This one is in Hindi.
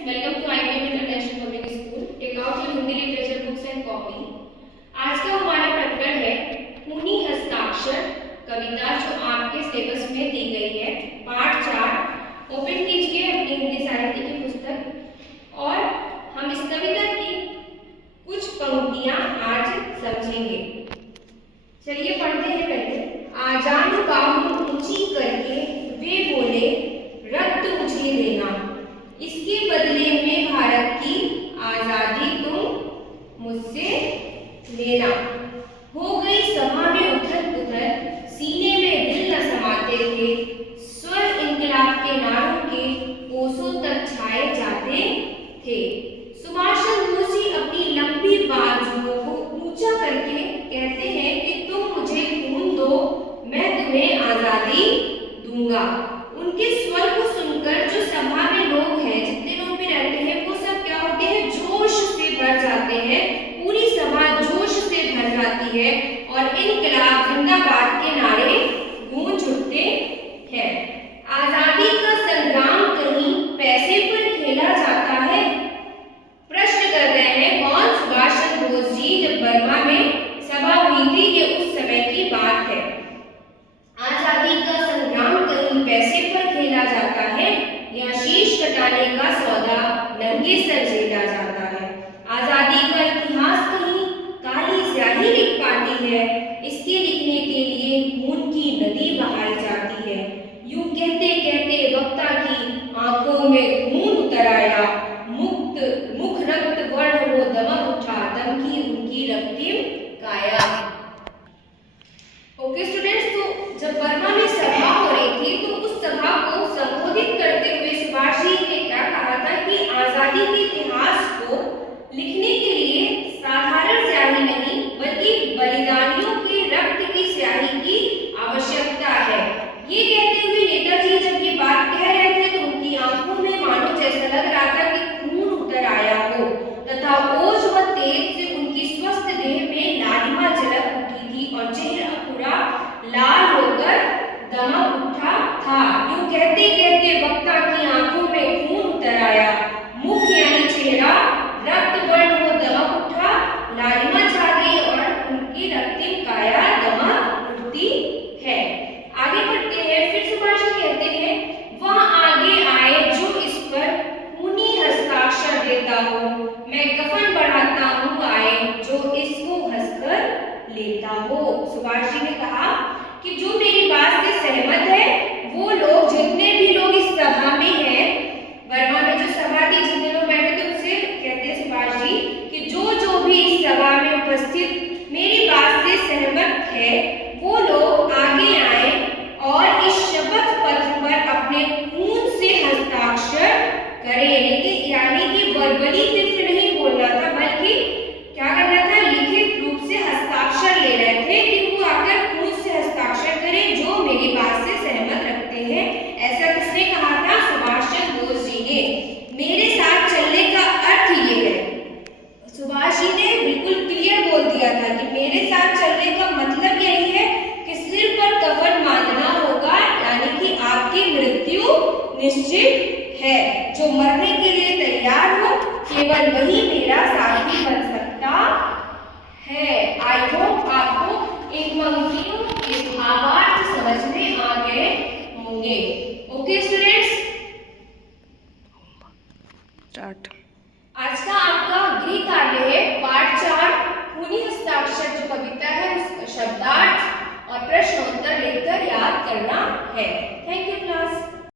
Welcome to IBM international public school. Take out your Hindi literature books and copy. आज का हमारा प्रकरण है खूनी हस्ताक्षर कविता, जो आपके सिलेबस में दी गई है। पाठ 4 ओपन कीजिए अपनी हिंदी साहित्य की पुस्तक और हम इस कविता की कुछ पंक्तियां आज समझेंगे। चलिए पढ़ते हैं। पहले आजान बाहु ऊंची करके वे बोले रक्त मुझे देना, इसके बदले में भारत की आजादी तुम मुझसे लेना। हो गई सभा में उथल पुथल, सीने में दिल न समाते थे, स्वर इंकलाब के नारों के कोसों तक छाए जाते थे। सुभाष चंद्र बोस जी अपनी लंबी बाजुओं को ऊंचा करके कहते हैं कि तुम मुझे खून दो, मैं तुम्हें आजादी दूंगा। उनके स्वर को सुनकर जो सभा में लोग हैं, जितने लोग भी रहते हैं, वो सब क्या होते हैं, जोश से भर जाते हैं। पूरी सभा जोश से भर जाती है और इनकलाब जिंदाबाद के नारे गूंज उठते हैं। आजादी का संग्राम कहीं पैसे पर खेला जाता है, प्रश्न कर रहे हैं कौन, सुभाष चंद्र बोस जी। जब बर्मा में सभा हुई थी, ये उस समय की बात है। आजादी का संग्राम कहीं पैसे पर खेला जाता है, या शीश कटाने का सौदा नंगे सर झेला जाता है। आजादी का इतिहास कहीं काली स्याही लिख पाती है, इसके लिखने के लिए खून की नदी बहाई जाती है। यूं कहते कहते वक्ता की आंखों में खून उतर आया, मुख रक्त वर्ण हो दमक उठा, दम की उनकी रक्तिम काया। ओके स्टूडेंट्स, तो जब बर्मा में सभा हो रही थी, तो उस सभा को संबोधित करते हुए सुभाष जी ने क्या कहा था कि आजादी के इतिहास को लिखने के लिए साधारण स्याही नहीं, बल्कि बलिदानियों के रक्त की स्याही की आवश्यकता है। ये कहते हुए नेताजी जब ये बात कह रहे थे, तो उनकी आंखों में मानो जैसा लग रहा था कि खून उतर आया हो, तथा ओज व तेज से उनकी स्वस्थ देह में लालिमा झलक उठी थी और चेहरा पूरा लाल होकर दमक उठा था। यूं कहते कहते वक्ता की आंखों में खून उतर आया, मुख यानी चेहरा रक्त वर्ण हो दमक उठा, लालिमा छा गई और उनकी रक्तिम काया दमक उठती है। आगे बढ़ते हैं। फिर सुभाष जी कहते हैं, वह आगे आए जो इस पर खूनी हस्ताक्षर देता हो, मैं कफन बढ़ाता हूँ आए जो इसको हंसकर लेता हो। सुभाष जी ने कहा कि जो मेरी बात से सहमत है, वो लोग, जितने भी लोग इस सभा में हैं, बर्मा में जो सभा थी, जितने लोग बैठे थे, उससे कहते हैं सुभाष जी कि जो भी इस सभा में उपस्थित मेरी बात से सहमत है, वो लोग आगे आए और इस शपथ पत्र पर अपने खून से हस्ताक्षर करें। यानी कि वर्बली सिर्फ नहीं बोलना था, बल्कि क्या करना था, लिखित रूप से हस्ताक्षर ले रहे थे कि वो आकर खून से हस्ताक्षर करें जो मेरी बात से सहमत रखते हैं। ऐसा किसने कहा था, सुभाष चंद्र बोस जी ने। मेरे साथ चलने का अर्थ ये है, सुभाष जी ने बिल्कुल क्लियर बोल दिया था कि मेरे साथ चलने का मतलब यही है कि सिर पर कफन बांधना होगा, यानी कि आपकी मृत्यु निश्चित है। जो मरने के लिए तैयार हो, केवल वही मेरा साथी बन सकता है। आई होप आपको इन पंक्तियों के भावार्थ समझ में आ गए होंगे। Okay students, start. आज का आपका गृह कार्य है पाठ 4 खूनी हस्ताक्षर जो कविता है, उसका शब्दार्थ और प्रश्नोत्तर लिखकर याद करना है। Thank you class.